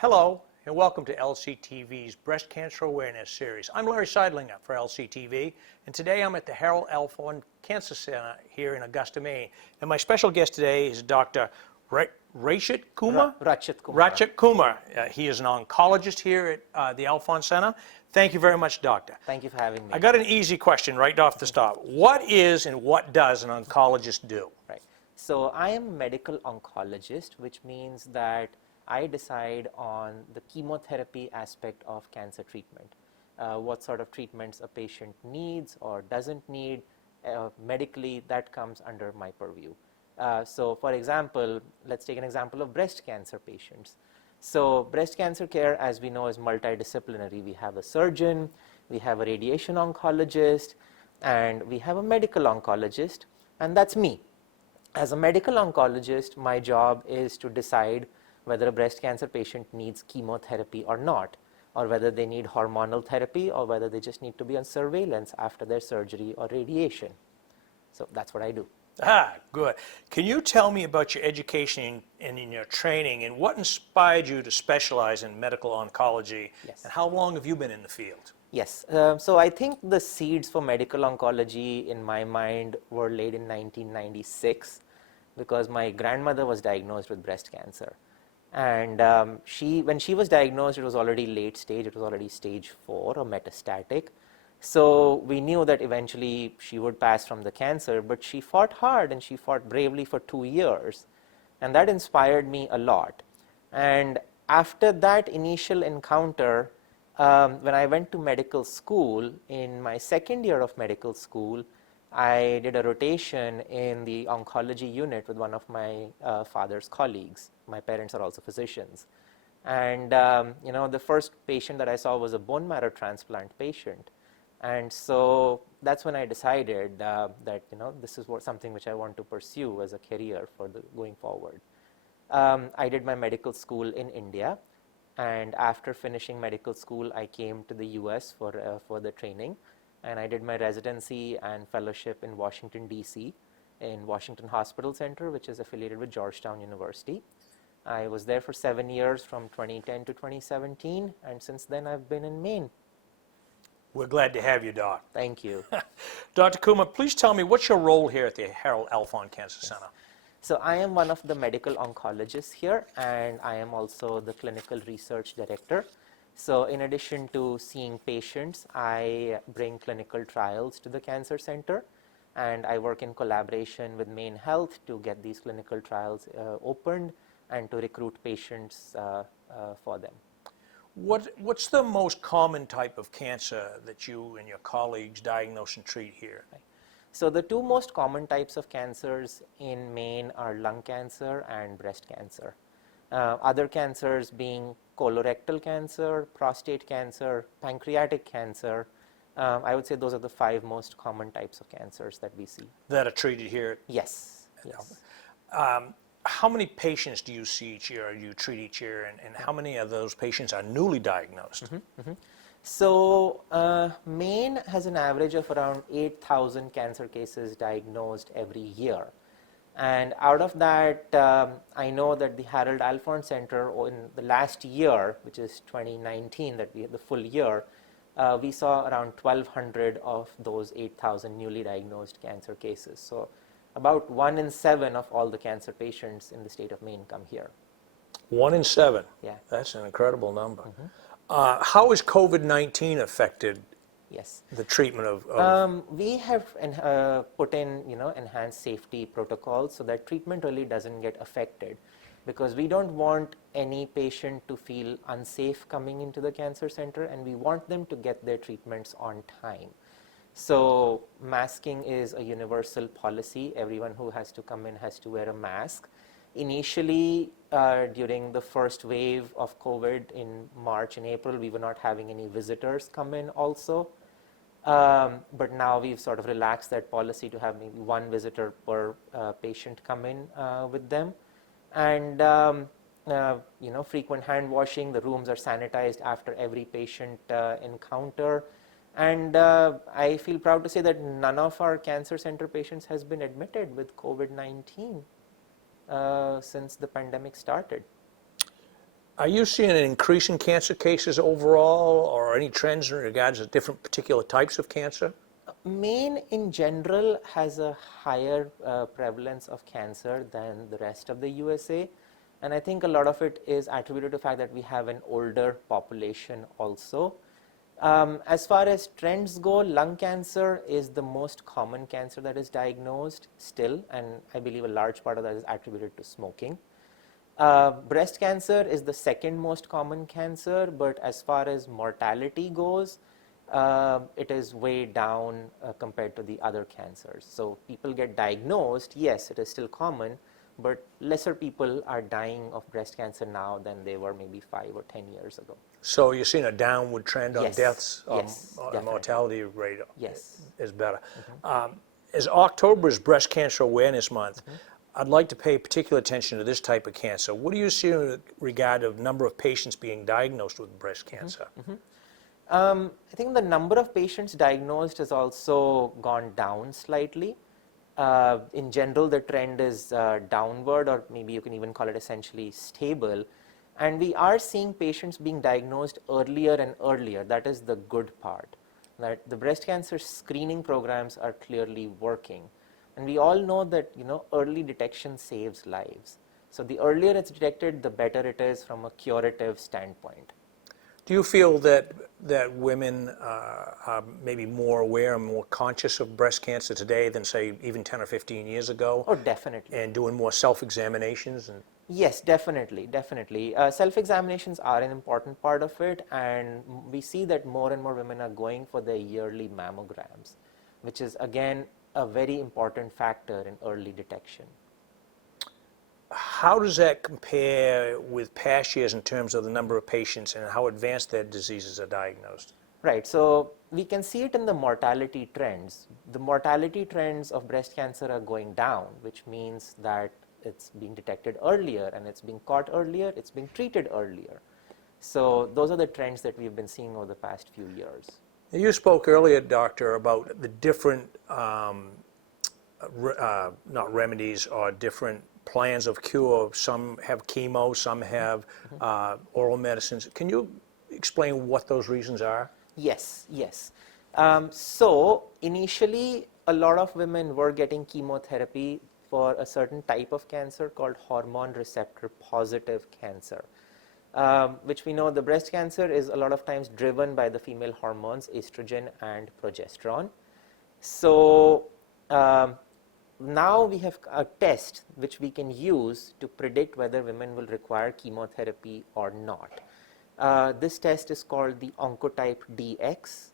Hello, and welcome to LCTV's Breast Cancer Awareness Series. I'm Larry Seidlinger for LCTV, and today I'm at the Harold Alford Cancer Center here in Augusta, Maine. And my special guest today is Dr. Rachit Kumar? Rachit Kumar. He is an oncologist here at the Alford Center. Thank you very much, Doctor. Thank you for having me. I got an easy question right off the start. What is and what does an oncologist do? Right. So I am a medical oncologist, which means that I decide on the chemotherapy aspect of cancer treatment. What sort of treatments a patient needs or doesn't need medically, that comes under my purview. So for example, let's take an example of breast cancer patients. So breast cancer care, as we know, is multidisciplinary. We have a surgeon, we have a radiation oncologist, and we have a medical oncologist, and that's me. As a medical oncologist, my job is to decide whether a breast cancer patient needs chemotherapy or not, or whether they need hormonal therapy, or whether they just need to be on surveillance after their surgery or radiation. So that's what I do. Ah, good. Can you tell me about your education and in your training and what inspired you to specialize in medical oncology? Yes. And how long have you been in the field? Yes. So I think the seeds for medical oncology in my mind were laid in 1996 because my grandmother was diagnosed with breast cancer. And when she was diagnosed, it was already late stage. It was already stage 4 or metastatic. So we knew that eventually she would pass from the cancer, but she fought hard and she fought bravely for 2 years. And that inspired me a lot. And after that initial encounter, when I went to medical school, in my second year of medical school, I did a rotation in the oncology unit with one of my father's colleagues. My parents are also physicians. And the first patient that I saw was a bone marrow transplant patient. And so that's when I decided that this is something which I want to pursue as a career for going forward. I did my medical school in India. And after finishing medical school, I came to the US for the training. And I did my residency and fellowship in Washington, D.C., in Washington Hospital Center, which is affiliated with Georgetown University. I was there for 7 years from 2010 to 2017, and since then I've been in Maine. We're glad to have you, Doc. Thank you. Dr. Kumar, please tell me, what's your role here at the Harold Alford Cancer Center? So I am one of the medical oncologists here, and I am also the clinical research director. So in addition to seeing patients, I bring clinical trials to the cancer center, and I work in collaboration with Maine Health to get these clinical trials opened and to recruit patients for them. What's the most common type of cancer that you and your colleagues diagnose and treat here? Right. So the two most common types of cancers in Maine are lung cancer and breast cancer. Other cancers being colorectal cancer, prostate cancer, pancreatic cancer. I would say those are the 5 most common types of cancers that we see. That are treated here? Yes. Yes. How many patients do you see each year, or you treat each year, and how many of those patients are newly diagnosed? So Maine has an average of around 8,000 cancer cases diagnosed every year. And out of that, I know that the Harold Alford Center in the last year, which is 2019, that we had the full year, we saw around 1,200 of those 8,000 newly diagnosed cancer cases. So about 1 in 7 of all the cancer patients in the state of Maine come here. 1 in 7? Yeah. That's an incredible number. How has COVID-19 affected the treatment of... We have put in, enhanced safety protocols so that treatment really doesn't get affected, because we don't want any patient to feel unsafe coming into the cancer center, and we want them to get their treatments on time. So masking is a universal policy. Everyone who has to come in has to wear a mask. Initially, during the first wave of COVID in March and April, we were not having any visitors come in also. But now we've sort of relaxed that policy to have maybe 1 visitor per patient come in with them. And, frequent hand washing. The rooms are sanitized after every patient encounter. And I feel proud to say that none of our cancer center patients has been admitted with COVID-19 since the pandemic started. Are you seeing an increase in cancer cases overall, or any trends in regards to different particular types of cancer? Maine in general has a higher prevalence of cancer than the rest of the USA, and I think a lot of it is attributed to the fact that we have an older population also. As far as trends go, lung cancer is the most common cancer that is diagnosed still, and I believe a large part of that is attributed to smoking. Breast cancer is the second most common cancer, but as far as mortality goes, it is way down compared to the other cancers. So people get diagnosed, yes, it is still common, but lesser people are dying of breast cancer now than they were maybe 5 or 10 years ago. So you're seeing a downward trend on Yes, deaths, yes, definitely. mortality rate Yes. is better. As October is Breast Cancer Awareness Month, I'd like to pay particular attention to this type of cancer. What do you see in regard of number of patients being diagnosed with breast cancer? I think the number of patients diagnosed has also gone down slightly. In general, the trend is downward, or maybe you can even call it essentially stable. And we are seeing patients being diagnosed earlier and earlier. That is the good part, that the breast cancer screening programs are clearly working. And we all know that early detection saves lives. So the earlier it's detected, the better it is from a curative standpoint. Do you feel that women are maybe more aware and more conscious of breast cancer today than, say, even 10 or 15 years ago? Oh, definitely. And doing more self-examinations? Yes, definitely. Self-examinations are an important part of it, and we see that more and more women are going for their yearly mammograms, which is again a very important factor in early detection. How does that compare with past years in terms of the number of patients and how advanced their diseases are diagnosed? Right, so we can see it in the mortality trends. The mortality trends of breast cancer are going down, which means that it's being detected earlier and it's being caught earlier, it's being treated earlier. So those are the trends that we've been seeing over the past few years. You spoke earlier, doctor, about the different, not remedies, or different plans of cure. Some have chemo, some have oral medicines. Can you explain what those reasons are? Yes. So initially, a lot of women were getting chemotherapy for a certain type of cancer called hormone receptor positive cancer, which we know the breast cancer is a lot of times driven by the female hormones estrogen and progesterone. So now we have a test which we can use to predict whether women will require chemotherapy or not. This test is called the Oncotype DX,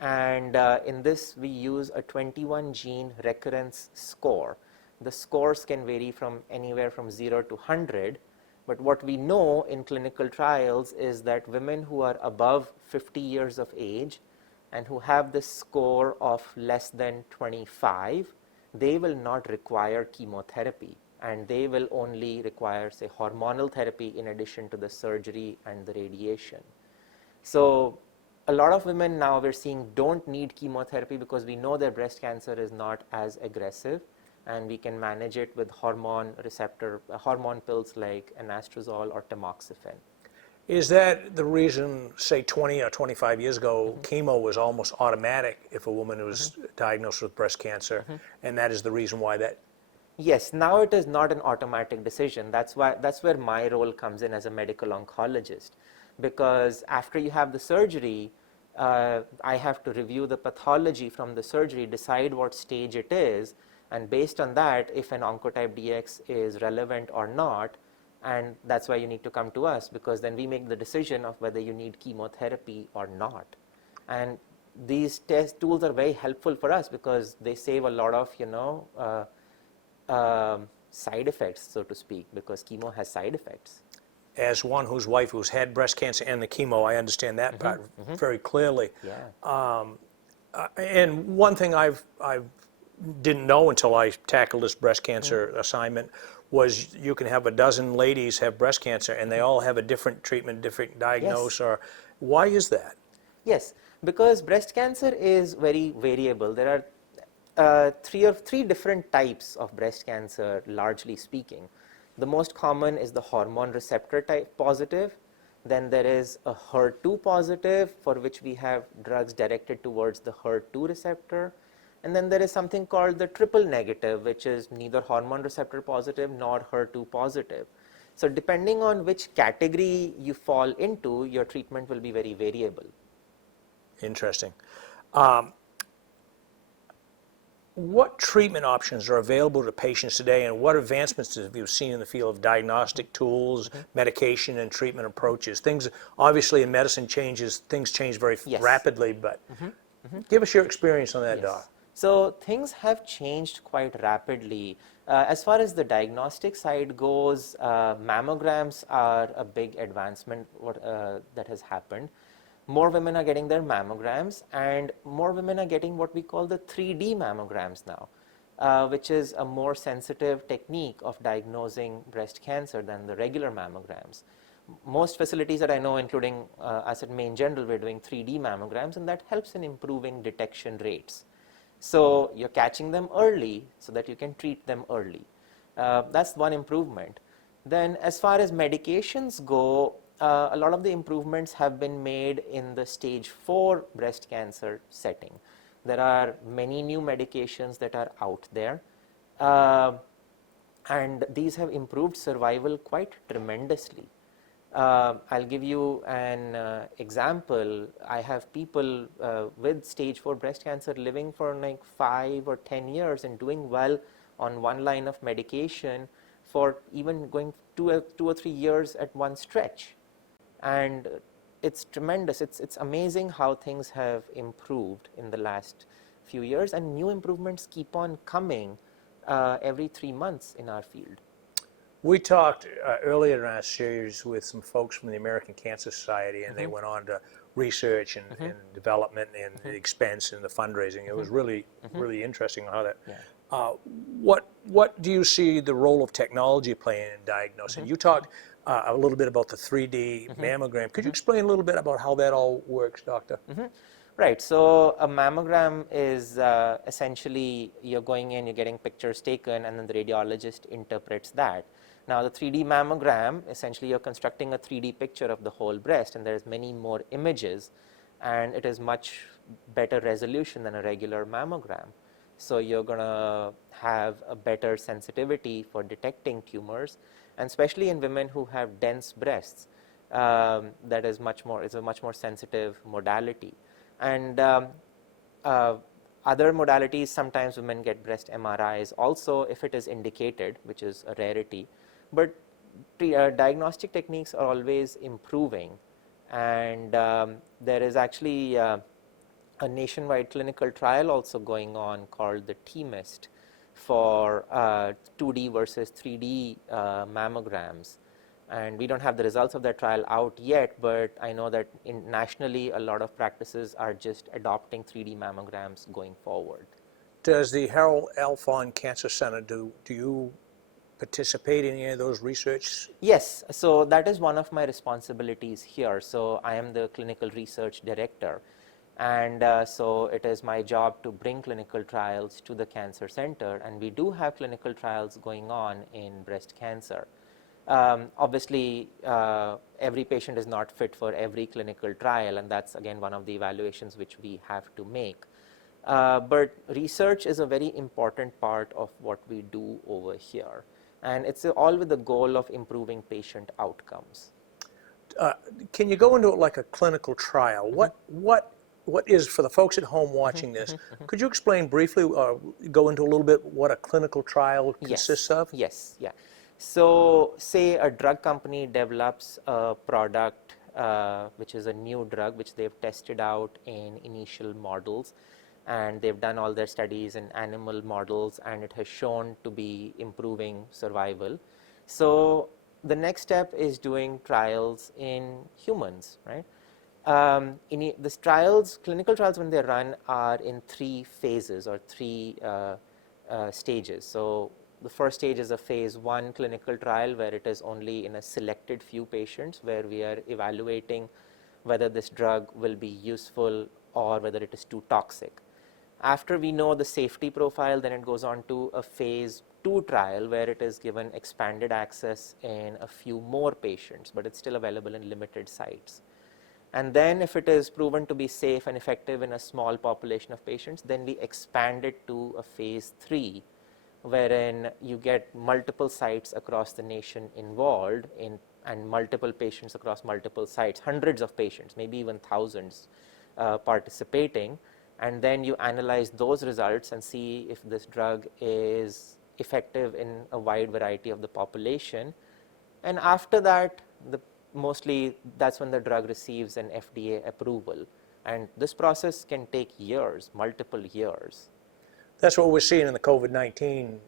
and in this we use a 21 gene recurrence score. The scores can vary from anywhere from 0 to 100, but what we know in clinical trials is that women who are above 50 years of age and who have this score of less than 25, they will not require chemotherapy, and they will only require, say, hormonal therapy in addition to the surgery and the radiation. So a lot of women now we're seeing don't need chemotherapy because we know their breast cancer is not as aggressive, and we can manage it with hormone pills like anastrozole or tamoxifen. Is that the reason, say 20 or 25 years ago, chemo was almost automatic if a woman was diagnosed with breast cancer, and that is the reason why that? Yes, now it is not an automatic decision. That's where my role comes in as a medical oncologist, because after you have the surgery, I have to review the pathology from the surgery, decide what stage it is, and based on that, if an Oncotype DX is relevant or not. And that's why you need to come to us, because then we make the decision of whether you need chemotherapy or not. And these test tools are very helpful for us because they save a lot of side effects, so to speak, because chemo has side effects. As one whose wife who's had breast cancer and the chemo, I understand that part very clearly. Yeah. And one thing I didn't know until I tackled this breast cancer assignment was you can have a dozen ladies have breast cancer and they all have a different treatment, different diagnosis. Or why is that? Yes, because breast cancer is very variable. There are three different types of breast cancer, largely speaking. The most common is the hormone receptor type positive, Then there is a HER2 positive, for which we have drugs directed towards the HER2 receptor. And then there is something called the triple negative, which is neither hormone receptor positive nor HER2 positive. So depending on which category you fall into, your treatment will be very variable. Interesting. What treatment options are available to patients today, and what advancements have you seen in the field of diagnostic tools, medication, and treatment approaches? Things, obviously, in medicine things change very Yes. rapidly, but give us your experience on that, Yes. Doc. So things have changed quite rapidly. As far as the diagnostic side goes, mammograms are a big advancement that has happened. More women are getting their mammograms, and more women are getting what we call the 3D mammograms now, which is a more sensitive technique of diagnosing breast cancer than the regular mammograms. Most facilities that I know, including us at Maine General, we're doing 3D mammograms, and that helps in improving detection rates. So you're catching them early so that you can treat them early. That's one improvement. Then as far as medications go, a lot of the improvements have been made in the stage 4 breast cancer setting. There are many new medications that are out there, and these have improved survival quite tremendously. I'll give you an example. I have people with stage 4 breast cancer living for like 5 or 10 years and doing well on one line of medication for even going 2 or 3 years at one stretch. And it's tremendous. It's amazing how things have improved in the last few years, and new improvements keep on coming every 3 months in our field. We talked earlier in our series with some folks from the American Cancer Society, and they went on to research and development and the expense and the fundraising. It was really, really interesting how that. Yeah. What do you see the role of technology playing in diagnosing? You talked a little bit about the 3D mammogram. Could you explain a little bit about how that all works, Doctor? Right. So a mammogram is essentially you're going in, you're getting pictures taken, and then the radiologist interprets that. Now the 3D mammogram, essentially you're constructing a 3D picture of the whole breast, and there's many more images, and it is much better resolution than a regular mammogram. So you're going to have a better sensitivity for detecting tumors, and especially in women who have dense breasts, that is it's a much more sensitive modality. And other modalities, sometimes women get breast MRIs also if it is indicated, which is a rarity. But diagnostic techniques are always improving, and there is actually a nationwide clinical trial also going on called the TMIST for 2D versus 3D mammograms. And we don't have the results of that trial out yet, but I know that nationally a lot of practices are just adopting 3D mammograms going forward. Does the Harold Alfond Cancer Center, do you participate in any of those research? Yes, so that is one of my responsibilities here. So I am the clinical research director, and so it is my job to bring clinical trials to the cancer center, and we do have clinical trials going on in breast cancer. Obviously, every patient is not fit for every clinical trial, and that's again one of the evaluations which we have to make. But research is a very important part of what we do over here, and it's all with the goal of improving patient outcomes. Can you go into it like a clinical trial? What is, for the folks at home watching this, could you explain briefly, go into a little bit what a clinical trial consists of? Yes, yeah. So say a drug company develops a product which is a new drug which they've tested out in initial models, and they've done all their studies in animal models, and it has shown to be improving survival. So the next step is doing trials in humans, right? These trials, clinical trials, when they run, are in 3 phases or 3 stages. So the first stage is a phase 1 clinical trial where it is only in a selected few patients, where we are evaluating whether this drug will be useful or whether it is too toxic. After we know the safety profile, then it goes on to a phase 2 trial where it is given expanded access in a few more patients, but it's still available in limited sites. And then if it is proven to be safe and effective in a small population of patients, then we expand it to a phase 3, wherein you get multiple sites across the nation involved in, and multiple patients across multiple sites, hundreds of patients, maybe even thousands participating. And then you analyze those results and see if this drug is effective in a wide variety of the population. And after that, mostly that's when the drug receives an FDA approval. And this process can take years, multiple years. That's what we're seeing in the COVID-19,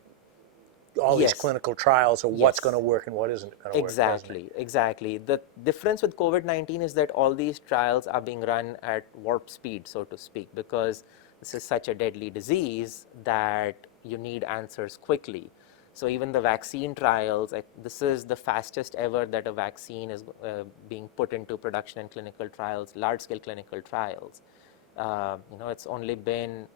all these Yes. clinical trials of what's Yes. going to work and what isn't going to work. Exactly, exactly. The difference with COVID-19 is that all these trials are being run at warp speed, so to speak, because this is such a deadly disease that you need answers quickly. So even the vaccine trials, this is the fastest ever that a vaccine is being put into production and clinical trials, large-scale clinical trials. It's only been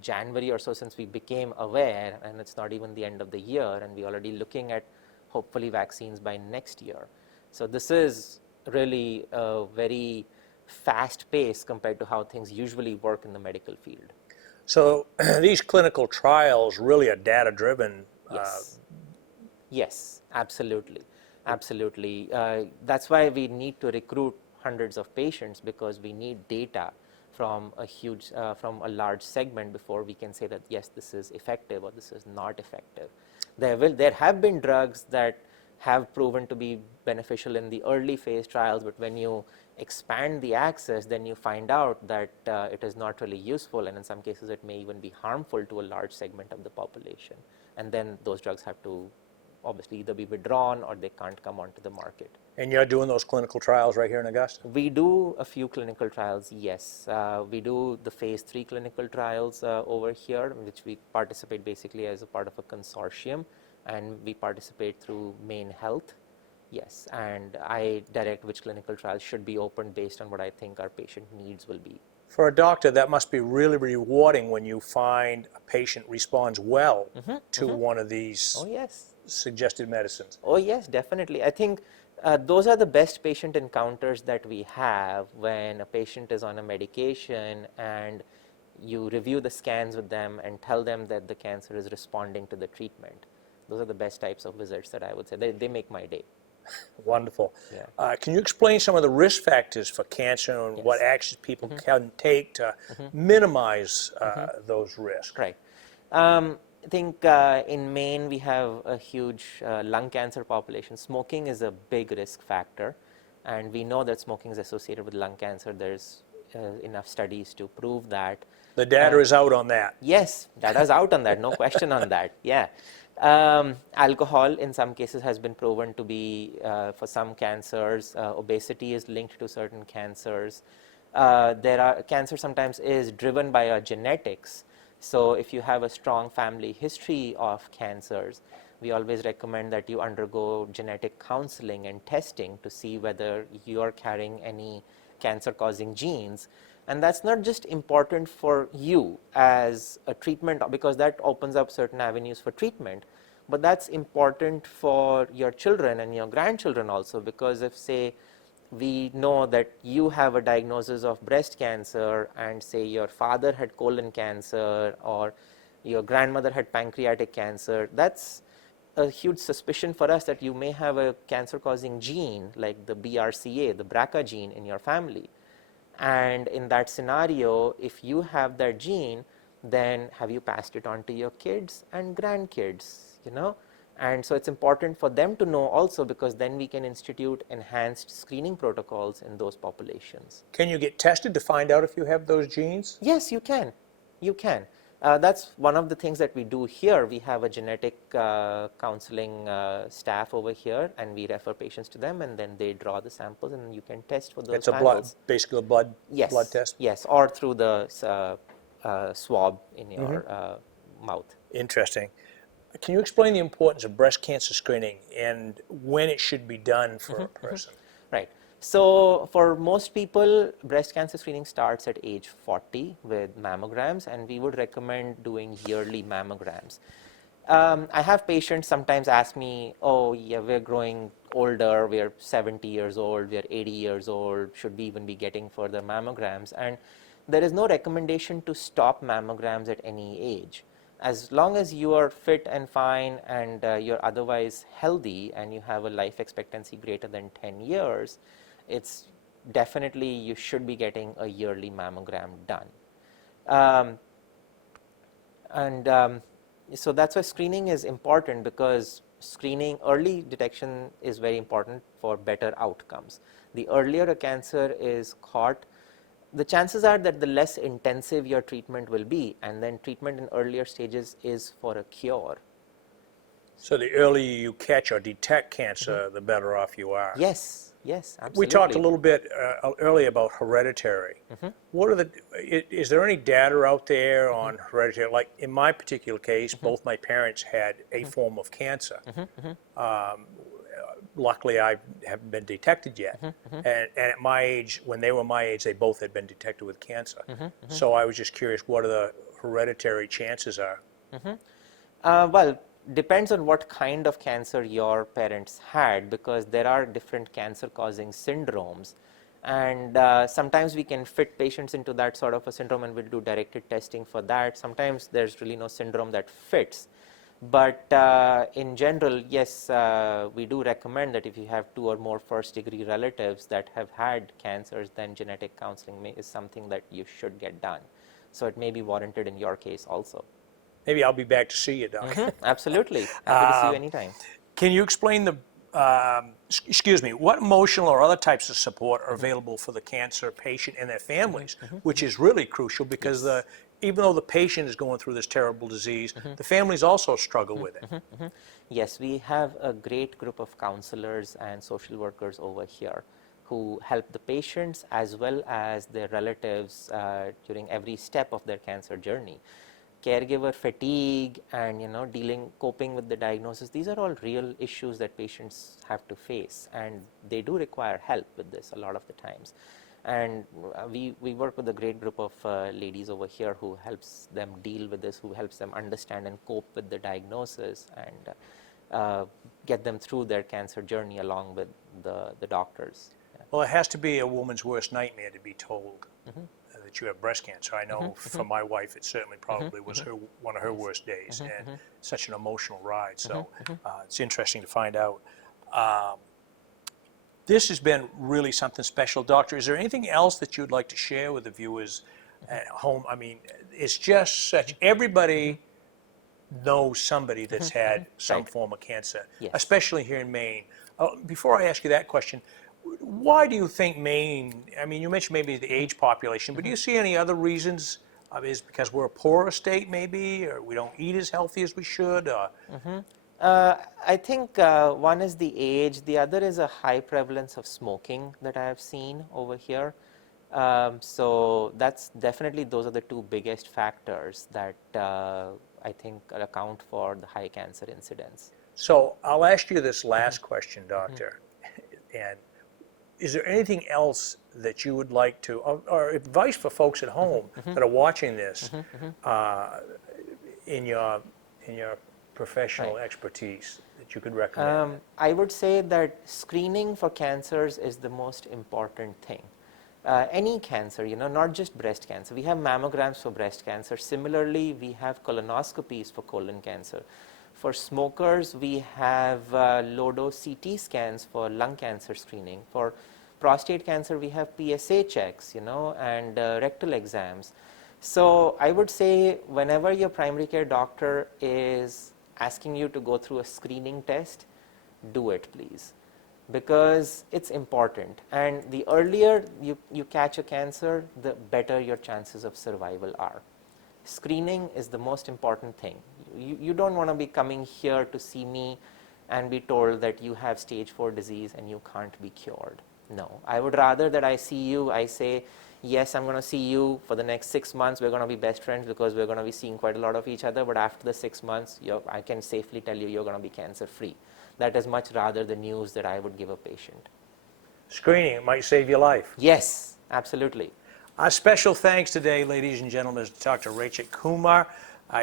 January or so since we became aware, and it's not even the end of the year, and we're already looking at hopefully vaccines by next year. So this is really a very fast pace compared to how things usually work in the medical field. So these clinical trials really are data-driven. Yes. Yes, absolutely. Absolutely. That's why we need to recruit hundreds of patients, because we need data from a large segment before we can say that yes, this is effective or this is not effective. There have been drugs that have proven to be beneficial in the early phase trials, but when you expand the access, then you find out that it is not really useful, and in some cases it may even be harmful to a large segment of the population. And then those drugs have to obviously either be withdrawn or they can't come onto the market. And you're doing those clinical trials right here in Augusta? We do a few clinical trials, yes. We do the phase 3 clinical trials over here, which we participate basically as a part of a consortium, and we participate through Maine Health, yes. And I direct which clinical trials should be opened based on what I think our patient needs will be. For a doctor, that must be really rewarding when you find a patient responds well to one of these Oh, yes. suggested medicines. Oh, yes, definitely. I think those are the best patient encounters that we have, when a patient is on a medication and you review the scans with them and tell them that the cancer is responding to the treatment. Those are the best types of visits that I would say. They make my day. Wonderful. Yeah. Can you explain some of the risk factors for cancer and what actions people can take to minimize those risks? Right. I think in Maine we have a huge lung cancer population. Smoking is a big risk factor, and we know that smoking is associated with lung cancer. There's enough studies to prove that. The data is out on that. Yes, data's out on that, no question on that, yeah. Alcohol in some cases has been proven to be, for some cancers, obesity is linked to certain cancers. Cancer sometimes is driven by our genetics. So if you have a strong family history of cancers, we always recommend that you undergo genetic counseling and testing to see whether you are carrying any cancer-causing genes. And that's not just important for you as a treatment, because that opens up certain avenues for treatment, but that's important for your children and your grandchildren also, because if, say, we know that you have a diagnosis of breast cancer and say your father had colon cancer or your grandmother had pancreatic cancer, that's a huge suspicion for us that you may have a cancer-causing gene like the BRCA, the BRCA gene in your family. And in that scenario, if you have that gene, then have you passed it on to your kids and grandkids, And so it's important for them to know also, because then we can institute enhanced screening protocols in those populations. Can you get tested to find out if you have those genes? Yes, you can. You can. That's one of the things that we do here. We have a genetic counseling staff over here, and we refer patients to them, and then they draw the samples, and you can test for those It's a panels. basically a blood test? Yes, or through the swab in your mouth. Interesting. Can you explain the importance of breast cancer screening and when it should be done for a person? Right. So for most people, breast cancer screening starts at age 40 with mammograms, and we would recommend doing yearly mammograms. I have patients sometimes ask me, oh, yeah, we're growing older, we're 70 years old, we're 80 years old, should we even be getting further mammograms? And there is no recommendation to stop mammograms at any age. As long as you are fit and fine and you're otherwise healthy and you have a life expectancy greater than 10 years, it's definitely you should be getting a yearly mammogram done. So that's why screening is important, because screening, early detection is very important for better outcomes. The earlier a cancer is caught, the chances are that the less intensive your treatment will be, and then treatment in earlier stages is for a cure. So the earlier you catch or detect cancer, the better off you are. Yes, yes, absolutely. We talked a little bit earlier about hereditary. What are is there any data out there on hereditary? Like in my particular case, both my parents had a form of cancer. Luckily, I haven't been detected yet. And at my age, when they were my age, they both had been detected with cancer. So I was just curious, what are the hereditary chances are? Well, depends on what kind of cancer your parents had, because there are different cancer causing syndromes, and sometimes we can fit patients into that sort of a syndrome and we'll do directed testing for that. Sometimes there's really no syndrome that fits, but in general, yes, we do recommend that if you have 2 or more first degree relatives that have had cancers, then genetic counseling is something that you should get done. So it may be warranted in your case also. Maybe I'll be back to see you, Doc. Absolutely. Happy to see you anytime. Can you explain what emotional or other types of support are available for the cancer patient and their families, which is really crucial, because even though the patient is going through this terrible disease, the families also struggle with it. Yes, we have a great group of counselors and social workers over here who help the patients as well as their relatives during every step of their cancer journey. Caregiver fatigue and coping with the diagnosis, these are all real issues that patients have to face, and they do require help with this a lot of the times. And we work with a great group of ladies over here who helps them deal with this, who helps them understand and cope with the diagnosis and get them through their cancer journey along with the doctors. Yeah. Well, it has to be a woman's worst nightmare to be told that you have breast cancer. I know for my wife, it certainly probably was one of her worst days, and such an emotional ride. So it's interesting to find out. This has been really something special. Doctor, is there anything else that you'd like to share with the viewers at home? I mean, it's just such, everybody knows somebody that's had some form of cancer, especially here in Maine. Before I ask you that question, why do you think Maine, I mean, you mentioned maybe the age population, but do you see any other reasons? Is it because we're a poorer state maybe, or we don't eat as healthy as we should? I think one is the age, the other is a high prevalence of smoking that I have seen over here. So that's definitely, those are the 2 biggest factors that I think account for the high cancer incidence. So I'll ask you this last question, Doctor, and is there anything else that you would like to, or advice for folks at home that are watching this in your professional expertise that you could recommend? I would say that screening for cancers is the most important thing. Any cancer, not just breast cancer. We have mammograms for breast cancer. Similarly, we have colonoscopies for colon cancer. For smokers, we have low-dose CT scans for lung cancer screening. For prostate cancer, we have PSA checks, and rectal exams. So I would say whenever your primary care doctor is asking you to go through a screening test, do it, please, because it's important. And the earlier you catch a cancer, the better your chances of survival are. Screening is the most important thing. You don't want to be coming here to see me and be told that you have stage 4 disease and you can't be cured. No, I would rather that I see you, I say, yes, I'm going to see you for the next 6 months. We're going to be best friends because we're going to be seeing quite a lot of each other. But after the 6 months, I can safely tell you you're going to be cancer free. That is much rather the news that I would give a patient. Screening might save your life. Yes, absolutely. Our special thanks today, ladies and gentlemen, to Dr. Rachit Kumar.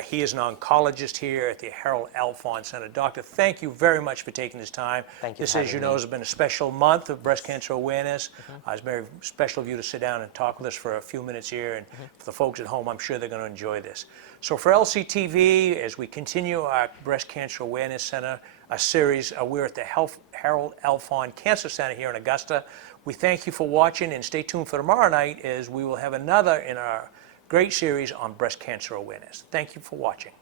He is an oncologist here at the Harold Alfond Center. Doctor, thank you very much for taking this time. Thank you This, for as you having know, me. has been a special month of breast cancer awareness. It's very special of you to sit down and talk with us for a few minutes here. And for the folks at home, I'm sure they're going to enjoy this. So for LCTV, as we continue our Breast Cancer Awareness Center, a series, we're at the Harold Alfond Cancer Center here in Augusta. We thank you for watching, and stay tuned for tomorrow night as we will have another in our great series on breast cancer awareness. Thank you for watching.